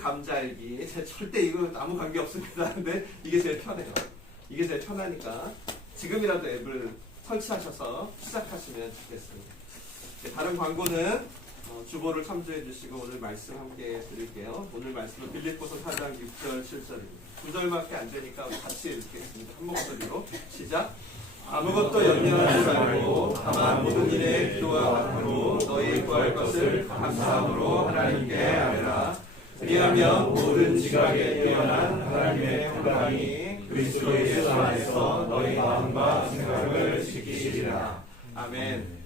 감자알기. 절대 이거 아무 관계 없습니다. 근데 이게 제일 편해요. 이게 제일 편하니까 지금이라도 앱을 설치하셔서 시작하시면 좋겠습니다. 네, 다른 광고는 주보를 참조해 주시고 오늘 말씀 함께 드릴게요. 오늘 말씀은 빌립보서 4장 6절 7절입니다. 9절밖에 안 되니까 우리 같이 읽겠습니다. 한 목소리로 시작. 아무것도 염려하지 말고 다만 모든 일에 기도와 간구로 너희 구할 것을 감사함으로 하나님께 아뢰라. 그리하면 모든 지각에 뛰어난 하나님의 평강이 그리스도 예수 안에서 너희 마음과 생각을 지키시리라. 아멘.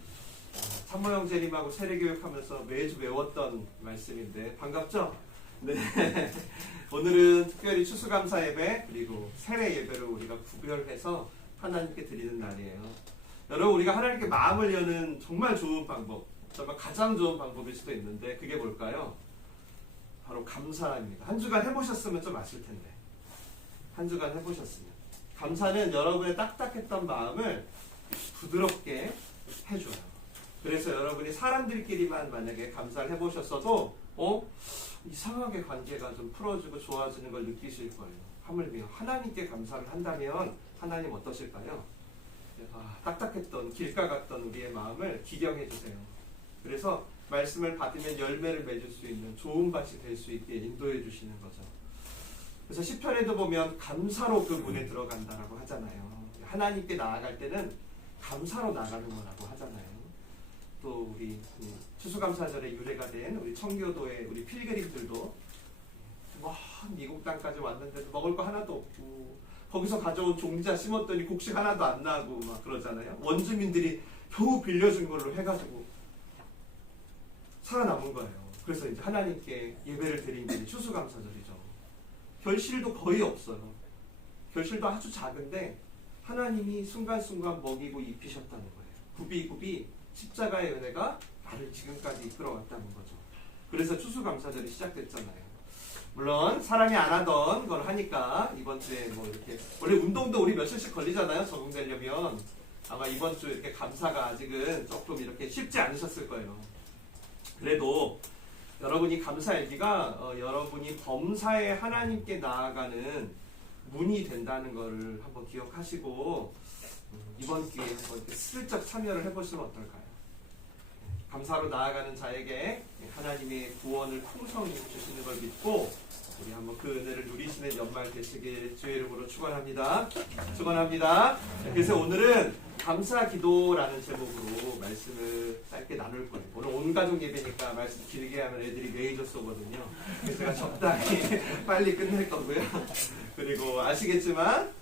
산모 형제님하고 세례교육하면서 매주 외웠던 말씀인데 반갑죠? 네. 오늘은 특별히 추수감사 예배 그리고 세례 예배를 우리가 구별해서 하나님께 드리는 날이에요. 여러분, 우리가 하나님께 마음을 여는 정말 좋은 방법, 정말 가장 좋은 방법일 수도 있는데 그게 뭘까요? 바로 감사입니다. 한 주간 해보셨으면 좀 아실 텐데, 한 주간 해보셨으면 감사는 여러분의 딱딱했던 마음을 부드럽게 해줘요. 그래서 여러분이 사람들끼리만 만약에 감사를 해보셨어도 이상하게 관계가 좀 풀어지고 좋아지는 걸 느끼실 거예요. 하물며 하나님께 감사를 한다면 하나님 어떠실까요? 딱딱했던 길가 같던 우리의 마음을 기경해 주세요. 그래서 말씀을 받으면 열매를 맺을 수 있는 좋은 밭이 될 수 있게 인도해 주시는 거죠. 그래서 시편에도 보면 감사로 그 문에 들어간다라고 하잖아요. 하나님께 나아갈 때는 감사로 나가는 거라고 하잖아요. 또 우리 추수감사절에 유래가 된 우리 청교도의 우리 필그림들도 미국 땅까지 왔는데도 먹을 거 하나도 없고 거기서 가져온 종자 심었더니 곡식 하나도 안 나고 막 그러잖아요. 원주민들이 겨우 빌려준 걸로 해가지고 살아남은 거예요. 그래서 이제 하나님께 예배를 드린 게 추수감사절이죠. 결실도 거의 없어요. 결실도 아주 작은데 하나님이 순간순간 먹이고 입히셨다는 거예요. 굽이굽이 십자가의 은혜가 나를 지금까지 이끌어왔다는 거죠. 그래서 추수감사절이 시작됐잖아요. 물론 사람이 안 하던 걸 하니까 이번 주에 뭐 이렇게 원래 운동도 우리 며칠씩 걸리잖아요. 적응되려면 아마 이번 주 이렇게 감사가 아직은 조금 이렇게 쉽지 않으셨을 거예요. 그래도 여러분이 감사일기가 여러분이 범사에 하나님께 나아가는 문이 된다는 것을 한번 기억하시고 이번 기회에 한번 이렇게 슬쩍 참여를 해보시면 어떨까요? 감사로 나아가는 자에게 하나님의 구원을 풍성히 주시는 걸 믿고 우리 한번 그 은혜를 누리시는 연말 되시길 주의 이름으로 축원합니다. 축원합니다. 그래서 오늘은 감사 기도라는 제목으로 말씀을 짧게 나눌 거예요. 오늘 온 가족 예배니까 말씀 길게 하면 애들이 메이저 쏘거든요. 그래서 제가 적당히 빨리 끝낼 거고요. 그리고 아시겠지만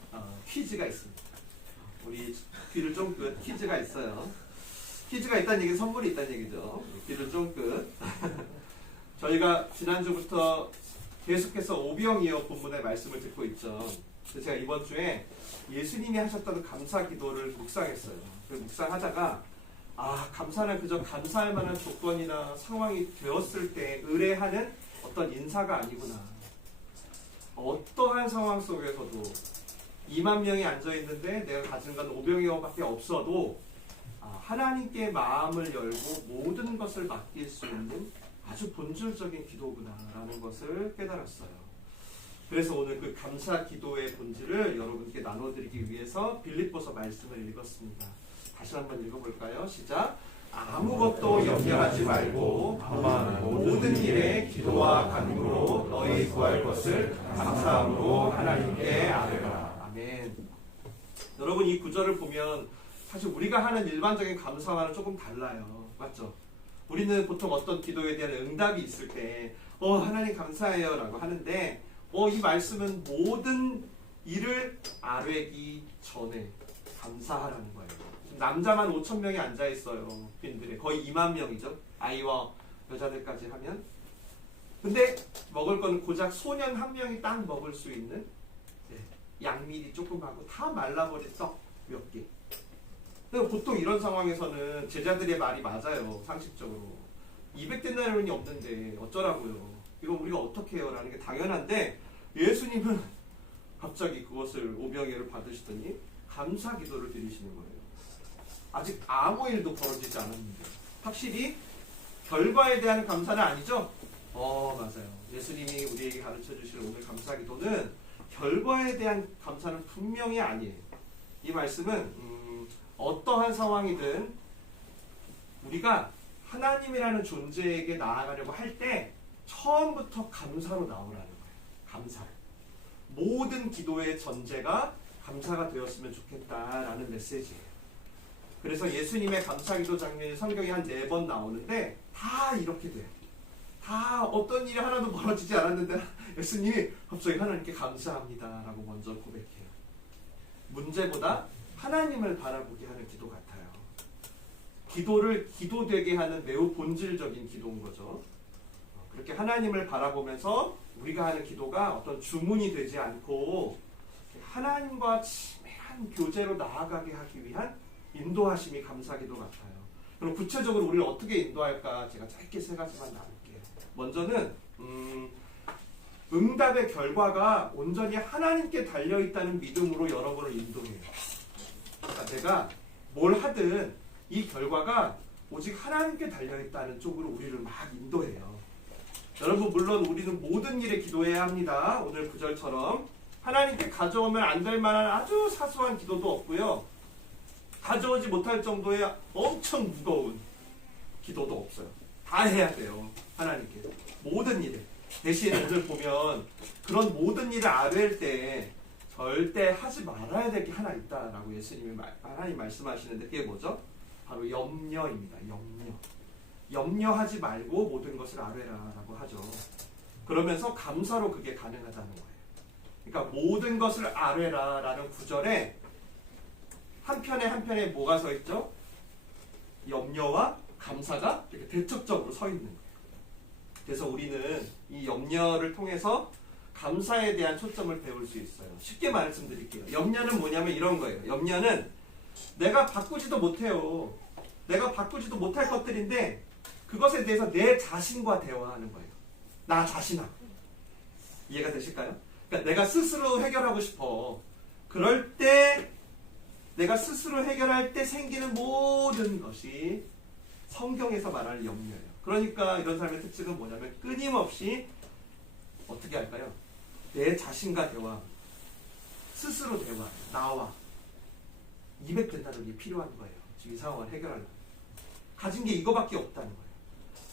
퀴즈가 있습니다. 우리 귀를 쫑긋 퀴즈가 있어요. 퀴즈가 있다는 얘기는 선물이 있다는 얘기죠. 귀를 쫑긋. 저희가 지난주부터 계속해서 오병이어 본문의 말씀을 듣고 있죠. 그래서 제가 이번 주에 예수님이 하셨던 감사 기도를 묵상했어요. 그 묵상하다가 감사는 그저 감사할 만한 조건이나 상황이 되었을 때 의뢰하는 어떤 인사가 아니구나. 어떠한 상황 속에서도 2만 명이 앉아있는데 내가 가진 건 오병이어밖에 없어도 하나님께 마음을 열고 모든 것을 맡길 수 있는 아주 본질적인 기도구나라는 것을 깨달았어요. 그래서 오늘 그 감사 기도의 본질을 여러분께 나눠드리기 위해서 빌립보서 말씀을 읽었습니다. 다시 한번 읽어볼까요? 시작. 아무것도 염려하지 말고 다만 모든 일에 기도와 간구로 너희 구할 것을 감사함으로 하나님께 아뢰라. 아멘. 여러분, 이 구절을 보면 사실 우리가 하는 일반적인 감사와는 조금 달라요. 맞죠? 우리는 보통 어떤 기도에 대한 응답이 있을 때 하나님 감사해요 라고 하는데 이 말씀은 모든 일을 아뢰기 전에 감사하라는 거예요. 남자만 5,000명이 앉아있어요. 빈들에 거의 2만 명이죠. 아이와 여자들까지 하면. 근데 먹을 거는 고작 소년 한 명이 딱 먹을 수 있는 양미리 조금 하고 다 말라버린 떡 몇 개. 근데 보통 이런 상황에서는 제자들의 말이 맞아요. 상식적으로 200데나리온이 없는데 어쩌라고요. 이거 우리가 어떻게 해요? 라는 게 당연한데 예수님은 갑자기 그것을 오병이어를 받으시더니 감사 기도를 드리시는 거예요. 아직 아무 일도 벌어지지 않았는데 확실히 결과에 대한 감사는 아니죠? 맞아요. 예수님이 우리에게 가르쳐 주실 오늘 감사기도는 결과에 대한 감사는 분명히 아니에요. 이 말씀은 어떠한 상황이든 우리가 하나님이라는 존재에게 나아가려고 할 때 처음부터 감사로 나오라는 거예요. 감사. 모든 기도의 전제가 감사가 되었으면 좋겠다라는 메시지예요. 그래서 예수님의 감사기도 장면이 성경에 한 4번 나오는데 다 이렇게 돼요. 다 어떤 일이 하나도 벌어지지 않았는데 예수님이 갑자기 하나님께 감사합니다 라고 먼저 고백해요. 문제보다 하나님을 바라보게 하는 기도 같아요. 기도를 기도되게 하는 매우 본질적인 기도인 거죠. 그렇게 하나님을 바라보면서 우리가 하는 기도가 어떤 주문이 되지 않고 하나님과 친밀한 교제로 나아가게 하기 위한 인도하심이 감사기도 같아요. 그럼 구체적으로 우리를 어떻게 인도할까 제가 짧게 3가지만 나눌게요. 먼저는 응답의 결과가 온전히 하나님께 달려있다는 믿음으로 여러분을 인도해요. 그러니까 내가 뭘 하든 이 결과가 오직 하나님께 달려있다는 쪽으로 우리를 막 인도해요. 여러분 물론 우리는 모든 일에 기도해야 합니다. 오늘 구절처럼 하나님께 가져오면 안 될 만한 아주 사소한 기도도 없고요. 가져오지 못할 정도의 엄청 무거운 기도도 없어요. 다 해야 돼요. 하나님께. 모든 일에. 대신 오늘 보면 그런 모든 일을 아뢰일 때 절대 하지 말아야 될 게 하나 있다라고 예수님이 하나님 말씀하시는데 그게 뭐죠? 바로 염려입니다. 염려. 염려하지 말고 모든 것을 아뢰라라고 하죠. 그러면서 감사로 그게 가능하다는 거예요. 그러니까 모든 것을 아뢰라라는 구절에 한편에 뭐가 서 있죠? 염려와 감사가 이렇게 대척적으로 서 있는 거예요. 그래서 우리는 이 염려를 통해서 감사에 대한 초점을 배울 수 있어요. 쉽게 말씀드릴게요. 염려는 뭐냐면 이런 거예요. 염려는 내가 바꾸지도 못해요. 내가 바꾸지도 못할 것들인데 그것에 대해서 내 자신과 대화하는 거예요. 나 자신하고. 이해가 되실까요? 그러니까 내가 스스로 해결하고 싶어. 그럴 때 내가 스스로 해결할 때 생기는 모든 것이 성경에서 말하는 염려예요. 그러니까 이런 사람의 특징은 뭐냐면 끊임없이 어떻게 할까요? 내 자신과 대화, 스스로 대화, 나와 200데나리온이 필요한 거예요. 지금 이 상황을 해결하려면. 가진 게 이거밖에 없다는 거예요.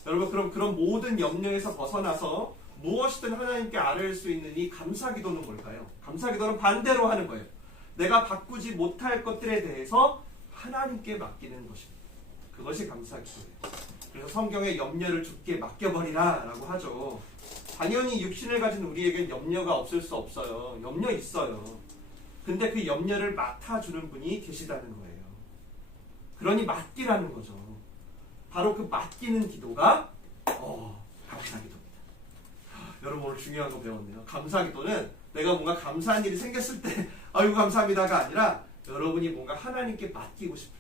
여러분 그럼 그런 모든 염려에서 벗어나서 무엇이든 하나님께 아뢰일 수 있는 이 감사기도는 뭘까요? 감사기도는 반대로 하는 거예요. 내가 바꾸지 못할 것들에 대해서 하나님께 맡기는 것입니다. 그것이 감사기도예요. 그래서 성경에 염려를 주께 맡겨버리라 라고 하죠. 당연히 육신을 가진 우리에겐 염려가 없을 수 없어요. 염려 있어요. 근데 그 염려를 맡아주는 분이 계시다는 거예요. 그러니 맡기라는 거죠. 바로 그 맡기는 기도가 감사기도입니다. 여러분 오늘 중요한 거 배웠네요. 감사기도는 내가 뭔가 감사한 일이 생겼을 때 아이고 감사합니다가 아니라 여러분이 뭔가 하나님께 맡기고 싶을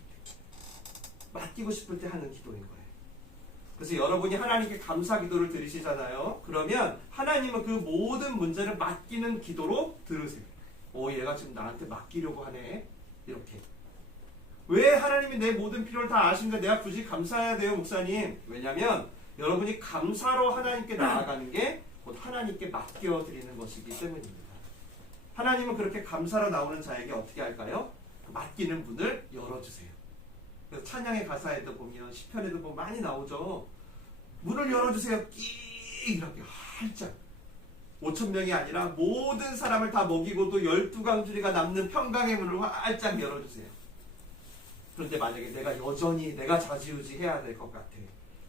때 하는 기도인 거예요. 그래서 여러분이 하나님께 감사기도를 드리시잖아요. 그러면 하나님은 그 모든 문제를 맡기는 기도로 들으세요. 얘가 지금 나한테 맡기려고 하네. 이렇게. 왜 하나님이 내 모든 필요를 다 아시는데 내가 굳이 감사해야 돼요, 목사님? 왜냐하면 여러분이 감사로 하나님께 나아가는 게 곧 하나님께 맡겨드리는 것이기 때문입니다. 하나님은 그렇게 감사로 나오는 자에게 어떻게 할까요? 맡기는 문을 열어주세요. 그래서 찬양의 가사에도 보면 시편에도 보면 많이 나오죠. 문을 열어주세요. 끼 이렇게 활짝 5,000명이 아니라 모든 사람을 다 먹이고도 12강줄이가 남는 평강의 문을 활짝 열어주세요. 그런데 만약에 내가 여전히 내가 좌지우지 해야 될 것 같아.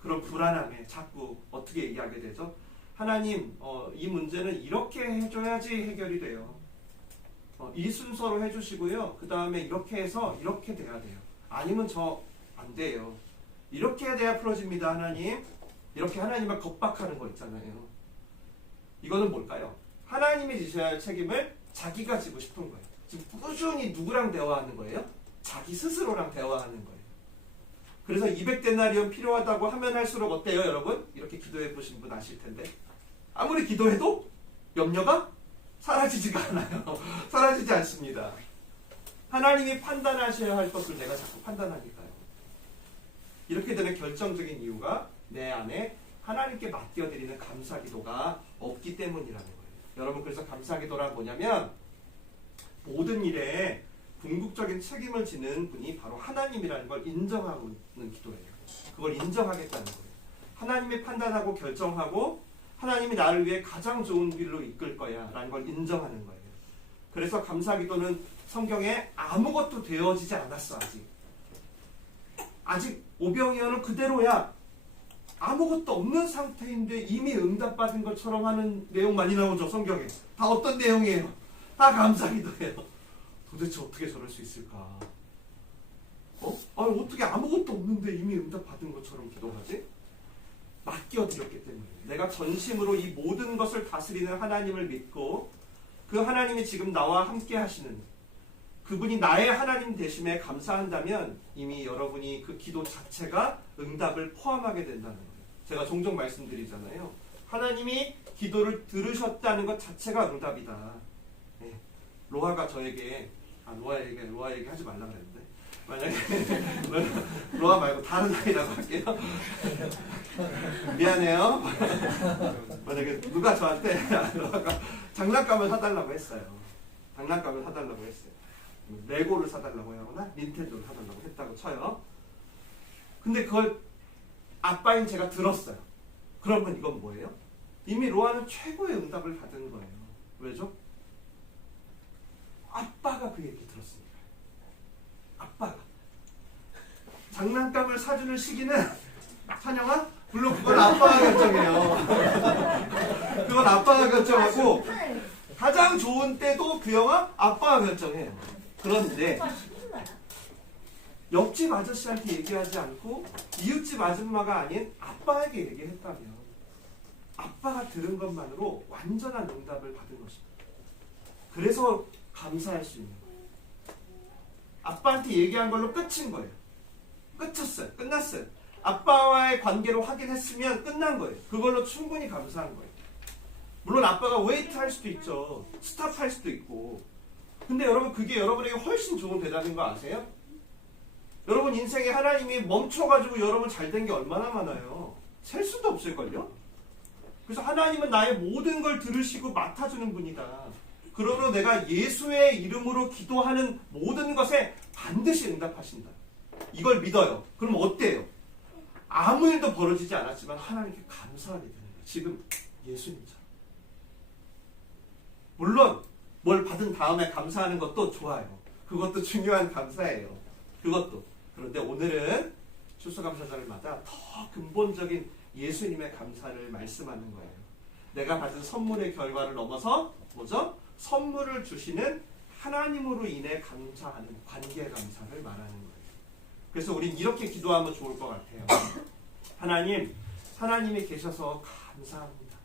그런 불안함에 자꾸 어떻게 얘기하게 되죠? 하나님 이 문제는 이렇게 해줘야지 해결이 돼요. 이 순서로 해주시고요. 그 다음에 이렇게 해서 이렇게 돼야 돼요. 아니면 저 안 돼요. 이렇게 해야 돼야 풀어집니다. 하나님. 이렇게 하나님을 겁박하는 거 있잖아요. 이거는 뭘까요? 하나님이 지셔야 할 책임을 자기가 지고 싶은 거예요. 지금 꾸준히 누구랑 대화하는 거예요? 자기 스스로랑 대화하는 거예요. 그래서 200데나리온 필요하다고 하면 할수록 어때요, 여러분? 이렇게 기도해 보신 분 아실 텐데 아무리 기도해도 염려가 사라지지가 않아요. 사라지지 않습니다. 하나님이 판단하셔야 할 것을 내가 자꾸 판단하니까요. 이렇게 되는 결정적인 이유가 내 안에 하나님께 맡겨드리는 감사기도가 없기 때문이라는 거예요. 여러분, 그래서 감사기도란 뭐냐면 모든 일에 궁극적인 책임을 지는 분이 바로 하나님이라는 걸 인정하는 기도예요. 그걸 인정하겠다는 거예요. 하나님이 판단하고 결정하고 하나님이 나를 위해 가장 좋은 길로 이끌 거야 라는 걸 인정하는 거예요. 그래서 감사기도는 성경에 아무것도 되어지지 않았어. 아직 오병이어는 그대로야. 아무것도 없는 상태인데 이미 응답받은 것처럼 하는 내용 많이 나오죠, 성경에. 다 어떤 내용이에요? 다 감사기도예요. 도대체 어떻게 저럴 수 있을까? 아니, 어떻게 아무것도 없는데 이미 응답받은 것처럼 기도하지? 맡겨드렸기 때문에. 내가 전심으로 이 모든 것을 다스리는 하나님을 믿고 그 하나님이 지금 나와 함께 하시는 그분이 나의 하나님 되심에 감사한다면 이미 여러분이 그 기도 자체가 응답을 포함하게 된다는 거예요. 제가 종종 말씀드리잖아요. 하나님이 기도를 들으셨다는 것 자체가 응답이다. 네. 로아가 저에게 로아 얘기 하지 말라 그랬는데 만약에 로아 말고 다른 아이라고 할게요. 미안해요. 만약에 누가 저한테 로아가 장난감을 사달라고 했어요. 장난감을 사달라고 했어요. 레고를 사달라고 하거나 닌텐도를 사달라고 했다고 쳐요. 근데 그걸 아빠인 제가 들었어요. 그러면 이건 뭐예요? 이미 로아는 최고의 응답을 받은 거예요. 왜죠? 아빠가 그 얘기 들었으니까. 아빠가 장난감을 사주는 시기는 찬영아? 물론 그건 아빠가 결정해요. 그건 아빠가 결정하고 가장 좋은 때도 그 영화 아빠가 결정해요. 그런데 옆집 아저씨한테 얘기하지 않고 이웃집 아줌마가 아닌 아빠에게 얘기했다면 아빠가 들은 것만으로 완전한 응답을 받은 것입니다. 그래서 감사할 수 있는 거예요. 아빠한테 얘기한 걸로 끝인 거예요. 끝쳤어요. 끝났어요. 아빠와의 관계로 확인했으면 끝난 거예요. 그걸로 충분히 감사한 거예요. 물론 아빠가 웨이트 할 수도 있죠. 스탑할 수도 있고. 근데 여러분, 그게 여러분에게 훨씬 좋은 대답인 거 아세요? 여러분 인생에 하나님이 멈춰가지고 여러분 잘된 게 얼마나 많아요. 셀 수도 없을걸요? 그래서 하나님은 나의 모든 걸 들으시고 맡아주는 분이다. 그러므로 내가 예수의 이름으로 기도하는 모든 것에 반드시 응답하신다. 이걸 믿어요. 그럼 어때요? 아무 일도 벌어지지 않았지만 하나님께 감사하게 되는 거예요. 지금 예수님처럼. 물론 뭘 받은 다음에 감사하는 것도 좋아요. 그것도 중요한 감사예요. 그것도. 그런데 오늘은 추수감사절마다 더 근본적인 예수님의 감사를 말씀하는 거예요. 내가 받은 선물의 결과를 넘어서 뭐죠? 선물을 주시는 하나님으로 인해 감사하는 관계 감사를 말하는 거예요. 그래서 우린 이렇게 기도하면 좋을 것 같아요. 하나님이 계셔서 감사합니다.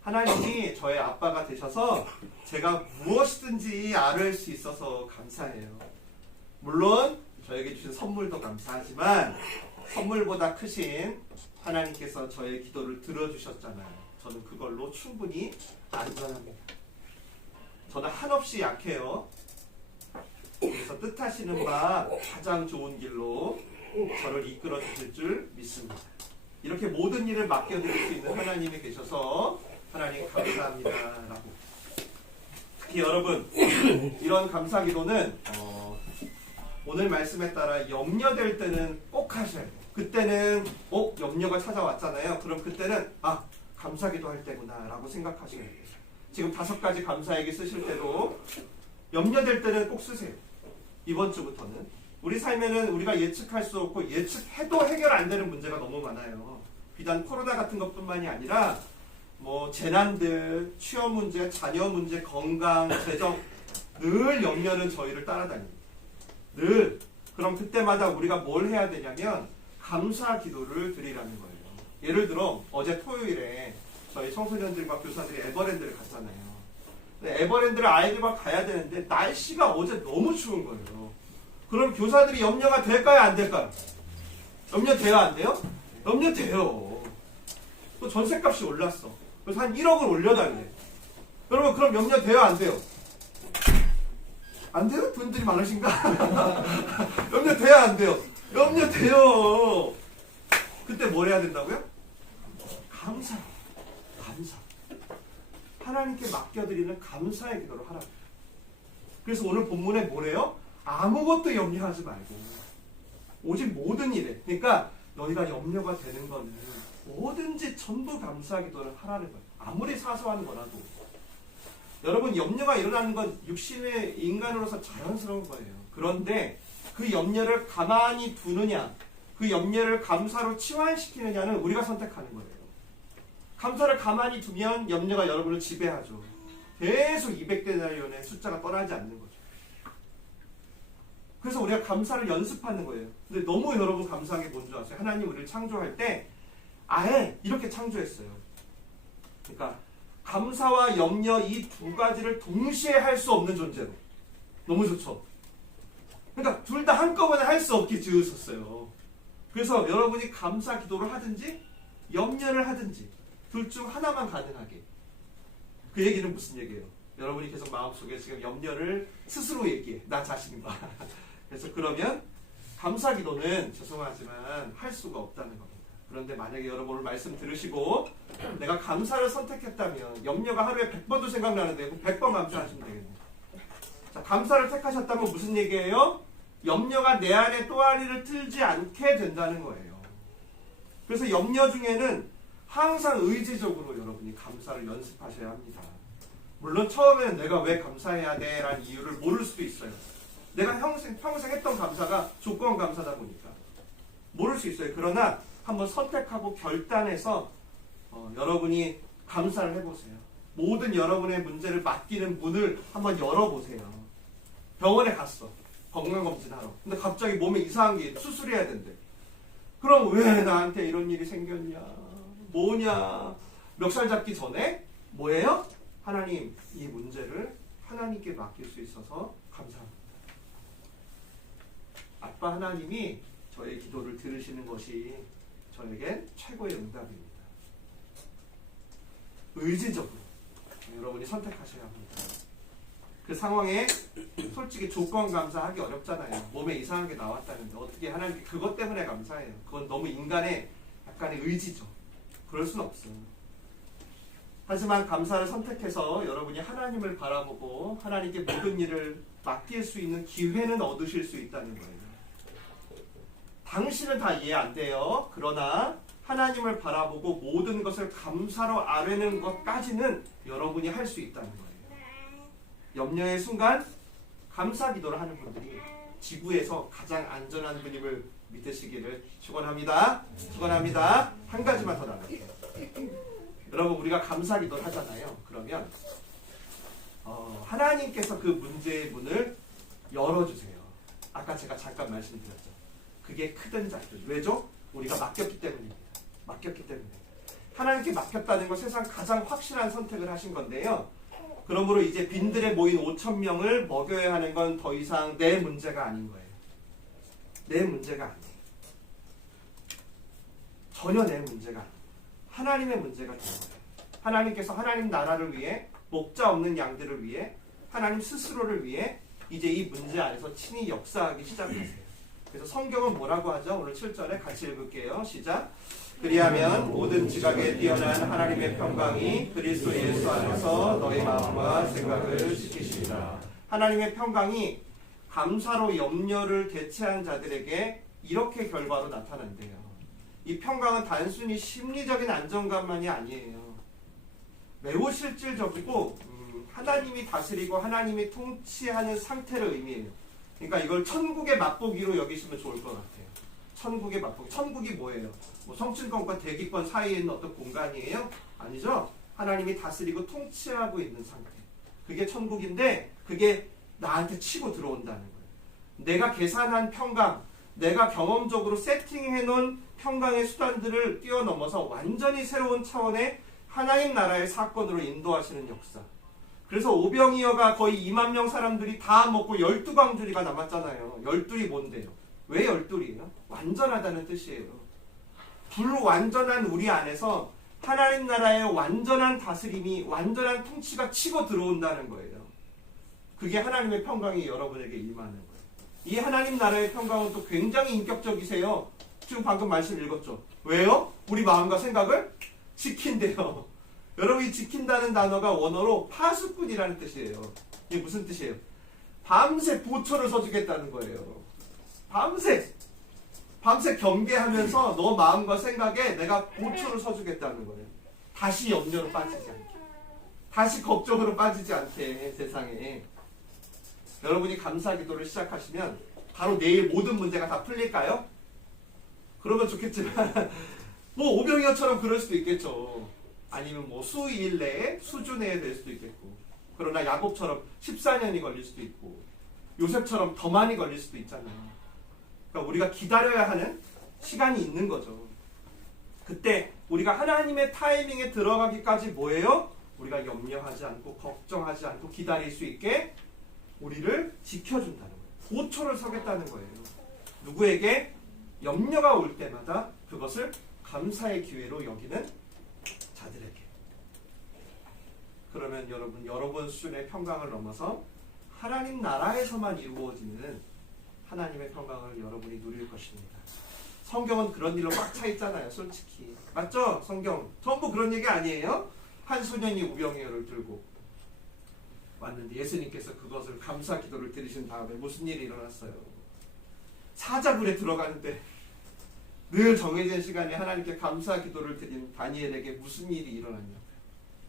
하나님이 저의 아빠가 되셔서 제가 무엇이든지 알을 수 있어서 감사해요. 물론 저에게 주신 선물도 감사하지만 선물보다 크신 하나님께서 저의 기도를 들어주셨잖아요. 저는 그걸로 충분히 안전합니다. 저는 한없이 약해요. 그래서 뜻하시는 바 가장 좋은 길로 저를 이끌어 주실 줄 믿습니다. 이렇게 모든 일을 맡겨드릴 수 있는 하나님이 계셔서 하나님 감사합니다 라고. 특히 여러분 이런 감사기도는 오늘 말씀에 따라 염려될 때는 꼭 하셔야 돼요. 그때는 염려가 찾아왔잖아요. 그럼 그때는 감사기도 할 때구나 라고 생각하셔야 돼요. 지금 5가지 감사얘기 쓰실 때도 염려될 때는 꼭 쓰세요. 이번 주부터는 우리 삶에는 우리가 예측할 수 없고 예측해도 해결 안 되는 문제가 너무 많아요. 비단 코로나 같은 것뿐만이 아니라 뭐 재난들, 취업 문제, 자녀 문제, 건강, 재정 늘 염려는 저희를 따라다닙니다. 늘. 그럼 그때마다 우리가 뭘 해야 되냐면 감사 기도를 드리라는 거예요. 예를 들어 어제 토요일에 저희 청소년들과 교사들이 에버랜드를 갔잖아요. 근데 에버랜드를 아이들과 가야 되는데 날씨가 어제 너무 추운 거예요. 그럼 교사들이 염려가 될까요? 안 될까요? 염려돼요? 안 돼요? 염려돼요. 또 전셋값이 올랐어. 그래서 한 1억을 올려달래. 여러분 그럼 염려돼요? 안 돼요? 안 돼요? 돈들이 많으신가? 염려돼요? 안 돼요? 염려돼요. 그때 뭘 해야 된다고요? 감사. 하나님께 맡겨드리는 감사의 기도를 하라. 그래서 오늘 본문에 뭐래요? 아무것도 염려하지 말고 오직 모든 일에, 그러니까 너희가 염려가 되는 거는 뭐든지 전부 감사 기도를 하라는 거예요. 아무리 사소한 거라도. 여러분, 염려가 일어나는 건 육신의 인간으로서 자연스러운 거예요. 그런데 그 염려를 가만히 두느냐, 그 염려를 감사로 치환시키느냐는 우리가 선택하는 거예요. 감사를 가만히 두면 염려가 여러분을 지배하죠. 계속 200데나리온의 숫자가 떠나지 않는 거죠. 그래서 우리가 감사를 연습하는 거예요. 근데 너무 여러분 감사한 게 뭔지 아세요? 하나님 우리를 창조할 때 아예 이렇게 창조했어요. 그러니까 감사와 염려 이 두 가지를 동시에 할 수 없는 존재로. 너무 좋죠? 그러니까 둘 다 한꺼번에 할 수 없게 지으셨어요. 그래서 여러분이 감사 기도를 하든지 염려를 하든지 둘 중 하나만 가능하게. 그 얘기는 무슨 얘기예요? 여러분이 계속 마음속에 지금 염려를 스스로 얘기해. 나 자신과. 그래서 그러면 감사 기도는 죄송하지만 할 수가 없다는 겁니다. 그런데 만약에 여러분 오늘 말씀 들으시고 내가 감사를 선택했다면 염려가 하루에 100번도 생각나는데 100번 감사하시면 되겠네요. 자, 감사를 택하셨다면 무슨 얘기예요? 염려가 내 안에 또아리를 틀지 않게 된다는 거예요. 그래서 염려 중에는 항상 의지적으로 여러분이 감사를 연습하셔야 합니다. 물론 처음에는 내가 왜 감사해야 돼? 라는 이유를 모를 수도 있어요. 내가 평생 했던 감사가 조건 감사다 보니까 모를 수 있어요. 그러나 한번 선택하고 결단해서 여러분이 감사를 해보세요. 모든 여러분의 문제를 맡기는 문을 한번 열어보세요. 병원에 갔어. 건강검진하러. 근데 갑자기 몸에 이상한 게 수술해야 된대. 그럼 왜 나한테 이런 일이 생겼냐? 뭐냐? 멱살 잡기 전에 뭐예요? 하나님, 이 문제를 하나님께 맡길 수 있어서 감사합니다. 아빠 하나님이 저의 기도를 들으시는 것이 저에겐 최고의 응답입니다. 의지적으로 여러분이 선택하셔야 합니다. 그 상황에 솔직히 조건 감사하기 어렵잖아요. 몸에 이상한 게 나왔다는데 어떻게 하나님께 그것 때문에 감사해요. 그건 너무 인간의 약간의 의지죠. 그럴 수는 없어요. 하지만 감사를 선택해서 여러분이 하나님을 바라보고 하나님께 모든 일을 맡길 수 있는 기회는 얻으실 수 있다는 거예요. 당신은 다 이해 안 돼요. 그러나 하나님을 바라보고 모든 것을 감사로 아뢰는 것까지는 여러분이 할 수 있다는 거예요. 염려의 순간 감사 기도를 하는 분들이 지구에서 가장 안전한 분임을 믿으시기를 축원합니다. 축원합니다. 한 가지만 더 나갈게요. 여러분, 우리가 감사 기도를 하잖아요. 그러면 하나님께서 그 문제의 문을 열어주세요. 아까 제가 잠깐 말씀드렸죠. 그게 크든 작든. 왜죠? 우리가 맡겼기 때문입니다. 맡겼기 때문에. 하나님께 맡겼다는 건 세상 가장 확실한 선택을 하신 건데요. 그러므로 이제 빈들에 모인 5,000명을 먹여야 하는 건 더 이상 내 문제가 아닌 거예요. 내 문제가 아니에요. 전혀 내 문제가 아니에요. 하나님의 문제가 된 거예요. 하나님께서 하나님 나라를 위해, 목자 없는 양들을 위해, 하나님 스스로를 위해 이제 이 문제 안에서 친히 역사하기 시작하세요. 그래서 성경은 뭐라고 하죠? 오늘 7절에 같이 읽을게요. 시작. 그리하면 모든 지각에 뛰어난 하나님의 평강이 그리스도 예수 안에서 너희 마음과 생각을 지키시리라. 하나님의 평강이 감사로 염려를 대체한 자들에게 이렇게 결과로 나타난대요. 이 평강은 단순히 심리적인 안정감만이 아니에요. 매우 실질적이고 하나님이 다스리고 하나님이 통치하는 상태를 의미해요. 그러니까 이걸 천국의 맛보기로 여기시면 좋을 것 같아요. 천국의 맛보기. 천국이 뭐예요? 뭐 성층권과 대기권 사이에 있는 어떤 공간이에요? 아니죠. 하나님이 다스리고 통치하고 있는 상태. 그게 천국인데 그게 나한테 치고 들어온다는 거예요. 내가 계산한 평강, 내가 경험적으로 세팅해놓은 평강의 수단들을 뛰어넘어서 완전히 새로운 차원의 하나님 나라의 사건으로 인도하시는 역사. 그래서 오병이어가 거의 2만 명 사람들이 다 먹고 12광주리가 남았잖아요. 12이 뭔데요? 왜 12이에요? 완전하다는 뜻이에요. 불완전한 우리 안에서 하나님 나라의 완전한 다스림이, 완전한 통치가 치고 들어온다는 거예요. 그게 하나님의 평강이 여러분에게 임하는 거예요. 이 하나님 나라의 평강은 또 굉장히 인격적이세요. 지금 방금 말씀 읽었죠. 왜요? 우리 마음과 생각을 지킨대요. 여러분 이 지킨다는 단어가 원어로 파수꾼이라는 뜻이에요. 이게 무슨 뜻이에요? 밤새 보초를 서주겠다는 거예요. 밤새 경계하면서 너 마음과 생각에 내가 보초를 서주겠다는 거예요. 다시 염려로 빠지지 않게, 다시 걱정으로 빠지지 않게 세상에. 여러분이 감사 기도를 시작하시면 바로 내일 모든 문제가 다 풀릴까요? 그러면 좋겠지만 뭐 오병이어처럼 그럴 수도 있겠죠. 아니면 뭐 수일 내에 수주 내에 될 수도 있겠고, 그러나 야곱처럼 14년이 걸릴 수도 있고 요셉처럼 더 많이 걸릴 수도 있잖아요. 그러니까 우리가 기다려야 하는 시간이 있는 거죠. 그때 우리가 하나님의 타이밍에 들어가기까지 뭐예요? 우리가 염려하지 않고 걱정하지 않고 기다릴 수 있게 우리를 지켜준다는 거예요. 보초를 서겠다는 거예요. 누구에게? 염려가 올 때마다 그것을 감사의 기회로 여기는 자들에게. 그러면 여러분 수준의 평강을 넘어서 하나님 나라에서만 이루어지는 하나님의 평강을 여러분이 누릴 것입니다. 성경은 그런 일로 꽉 차 있잖아요. 솔직히 맞죠? 성경 전부 그런 얘기 아니에요? 한 소년이 우병이어를 들고 왔는데 예수님께서 그것을 감사 기도를 드리신 다음에 무슨 일이 일어났어요? 사자굴에 들어가는데 늘 정해진 시간에 하나님께 감사 기도를 드린 다니엘에게 무슨 일이 일어났냐?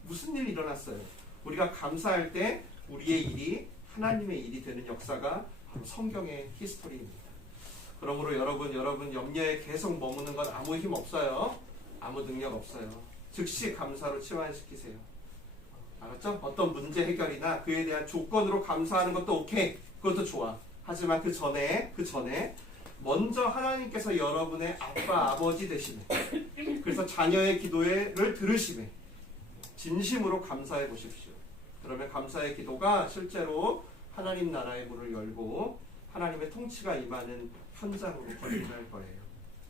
무슨 일이 일어났어요? 우리가 감사할 때 우리의 일이 하나님의 일이 되는 역사가 바로 성경의 히스토리입니다. 그러므로 여러분 염려에 계속 머무는 건 아무 힘 없어요. 아무 능력 없어요. 즉시 감사로 치환시키세요. 알았죠? 어떤 문제 해결이나 그에 대한 조건으로 감사하는 것도 오케이. 그것도 좋아. 하지만 그 전에 먼저 하나님께서 여러분의 아빠, 아버지 되시네. 그래서 자녀의 기도를 들으시네. 진심으로 감사해 보십시오. 그러면 감사의 기도가 실제로 하나님 나라의 문을 열고 하나님의 통치가 임하는 현장으로 거듭날 거예요.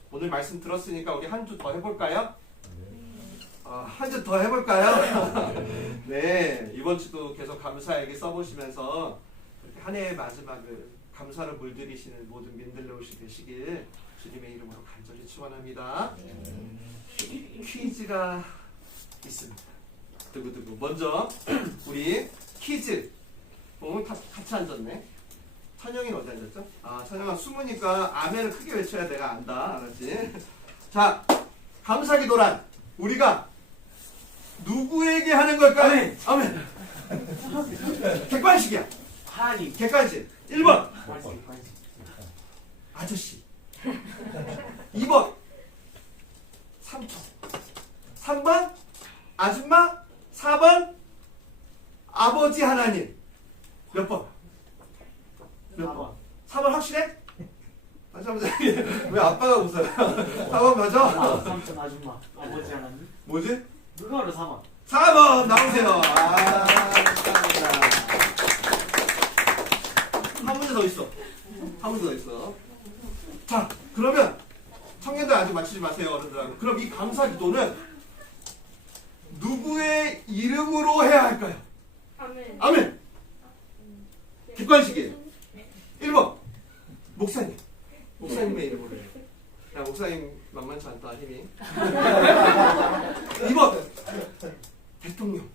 오늘 말씀 들었으니까 우리 한 주 더 해볼까요? 한 주 더 해볼까요? 네, 이번 주도 계속 감사에게 써보시면서 한 해의 마지막을 감사로 물들이시는 모든 민들레옷이 되시길 주님의 이름으로 간절히 축원합니다. 퀴즈가 있습니다. 두구두구. 먼저 우리 퀴즈. 같이 앉았네. 찬영이는 어디 앉았죠? 찬영아 숨으니까 아멘을 크게 외쳐야 내가 안다. 알았지? 자, 감사기도란 우리가 누구에게 하는 걸까요? 아멘. 객관식이야. 객관식. 1번 아저씨, 2번 삼촌, 3번 아줌마, 4번 아버지 하나님. 몇 번? 몇 번? 4번 확실해? 왜 아빠가 웃어요? 4번 맞아? 삼촌 아줌마 아버지 하나님. 뭐지? 그거로 4번. 4번 나오세요. 감사합니다. 한 문제 더 있어. 한 문제 더 있어. 자, 그러면 청년들 아직 맞추지 마세요, 어른들하고. 그럼 이 감사 기도는 누구의 이름으로 해야 할까요? 아멘. 객관식이에요. 1번 목사님. 목사님의 이름으로 해요. 야, 목사님 만만치 않다, 힘이. 2번 대통령.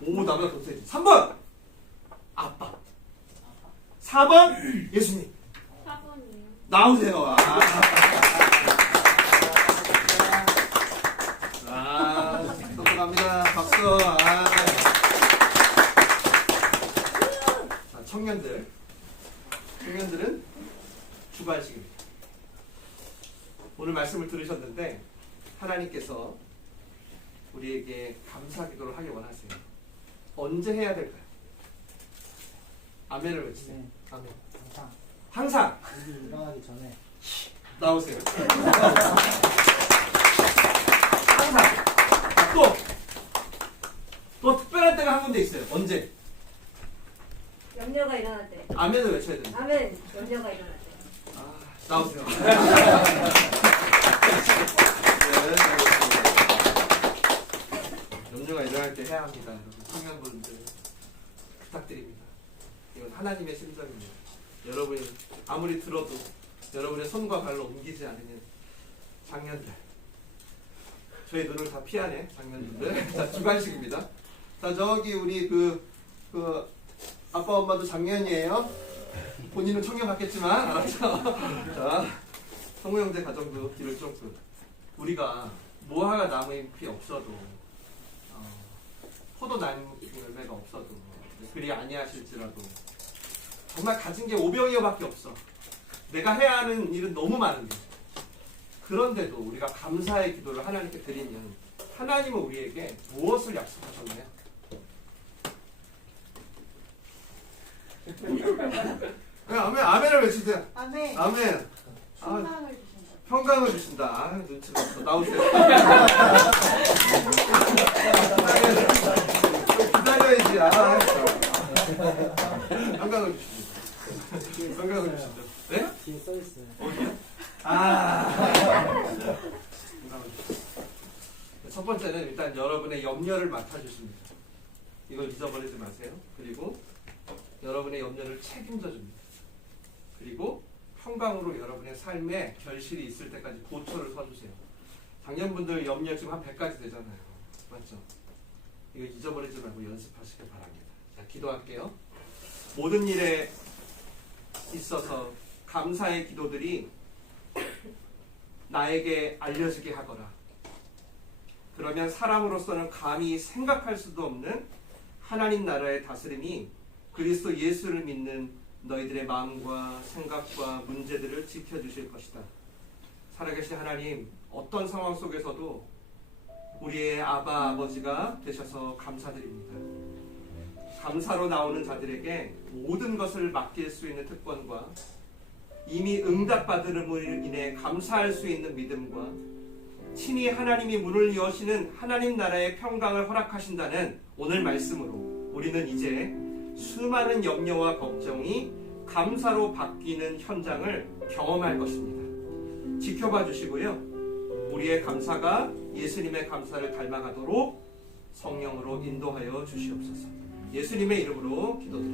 오, 나보다 더 세지. 3번 아빠. 4번 예수님. 4번이요. 나오세요. 똑똑합니다. 박수. 자, 청년들은 주관식입니다. 오늘 말씀을 들으셨는데 하나님께서 우리에게 감사 기도를 하길 원하세요. 언제 해야 될까요? 아멘을 외치세요. 네. 아멘. 항상 항상 일이 일어나기 전에. 나오세요. 항상. 또 특별한 때가 한 군데 있어요. 언제? 염려가 일어날 때. 아멘을 외쳐야 됩니다. 아멘. 염려가 일어날 때. 나오세요. 네, 염려가 일어날 때 해야 합니다. 여러분, 청년분들 부탁드립니다. 이건 하나님의 심정입니다. 여러분이 아무리 들어도 여러분의 손과 발로 옮기지 않으면 작년들 저희 눈을 다 피하네 장면들. 자, 주관식입니다. 자, 저기 우리 아빠 엄마도 장년이에요. 본인은 청년 같겠지만 알았죠? 자, 성우 형제 가정도 뒤를 쫓고 우리가 무화과 나무잎이 없어도 포도 나무 열매가 없어도 그리 아니하실지라도 정말 가진 게 오병이어밖에 없어. 내가 해야 하는 일은 너무 많은데 그런데도 우리가 감사의 기도를 하나님께 드리면 하나님은 우리에게 무엇을 약속하셨나요? 아멘을 외치세요. 아멘. 아멘. 평강을 주신다. 평강을 주신다. 눈치 봤어. 나오세요. 기다려야지. 평강을 주십니다. 평강을 주시죠. 네? 뒤에 써 있어요. 어디요? 첫 번째는 일단 여러분의 염려를 맡아주십니다. 이걸 잊어버리지 마세요. 그리고 여러분의 염려를 책임져 줍니다. 그리고 평강으로 여러분의 삶에 결실이 있을 때까지 고초를 서주세요. 작년분들 염려 지금 한 100가지 되잖아요. 맞죠? 이거 잊어버리지 말고 연습하시길 바랍니다. 자, 기도할게요. 모든 일에 있어서 감사의 기도들이 나에게 알려지게 하거라. 그러면 사람으로서는 감히 생각할 수도 없는 하나님 나라의 다스림이 그리스도 예수를 믿는 너희들의 마음과 생각과 문제들을 지켜주실 것이다. 살아계신 하나님, 어떤 상황 속에서도 우리의 아버지가 되셔서 감사드립니다. 감사로 나오는 자들에게 모든 것을 맡길 수 있는 특권과 이미 응답받음으로 인해 감사할 수 있는 믿음과 친히 하나님이 문을 여시는 하나님 나라의 평강을 허락하신다는 오늘 말씀으로 우리는 이제 수많은 염려와 걱정이 감사로 바뀌는 현장을 경험할 것입니다. 지켜봐 주시고요. 우리의 감사가 예수님의 감사를 닮아가도록 성령으로 인도하여 주시옵소서. 예수님의 이름으로 기도드립니다.